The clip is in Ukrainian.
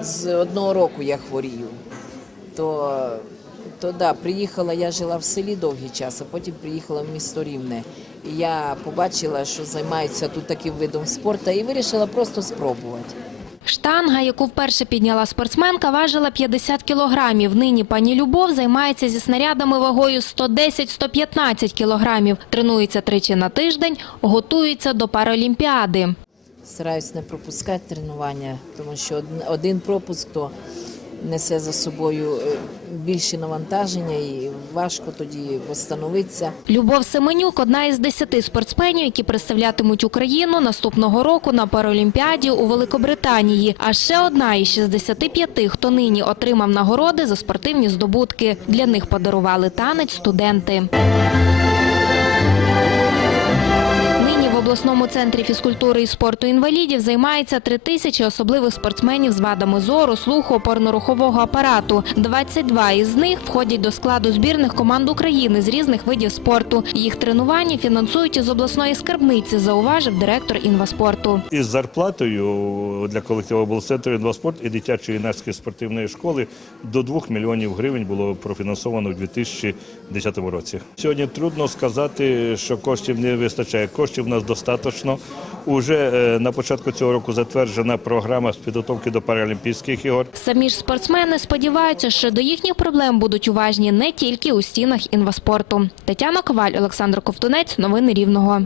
З одного року я хворію. То, то да, приїхала, я жила в селі довгий час, а потім приїхала в місто Рівне. І я побачила, що займаються тут таким видом спорту, і вирішила просто спробувати. Штанга, яку вперше підняла спортсменка, важила 50 кілограмів. Нині пані Любов займається зі снарядами вагою 110-115 кілограмів. Тренується тричі на тиждень, готується до паралімпіади. Стараюсь не пропускати тренування, тому що один- пропуск то несе за собою е, більше навантаження і важко тоді встановитися. Любов Семенюк – одна із десяти спортсменів, які представлятимуть Україну наступного року на Паралімпіаді у Великобританії. А ще одна із 65, хто нині отримав нагороди за спортивні здобутки. Для них подарували танець студенти. Обласному центрі фізкультури і спорту інвалідів займається три тисячі особливих спортсменів з вадами зору, слуху, опорно-рухового апарату. 22 із них входять до складу збірних команд України з різних видів спорту. Їх тренування фінансують із обласної скарбниці, зауважив директор інваспорту. із зарплатою для колективу облцентру «Інваспорт» і дитячої юнацької спортивної школи до 2 мільйонів гривень було профінансовано у 2010 році. Сьогодні трудно сказати, що коштів не вистачає. Коштів у нас достатньо. Уже е, на початку цього року затверджена програма з підготовки до Паралімпійських ігор. Самі ж спортсмени сподіваються, що до їхніх проблем будуть уважні не тільки у стінах інваспорту. Тетяна Коваль, Олександр Ковтунець. Новини Рівного.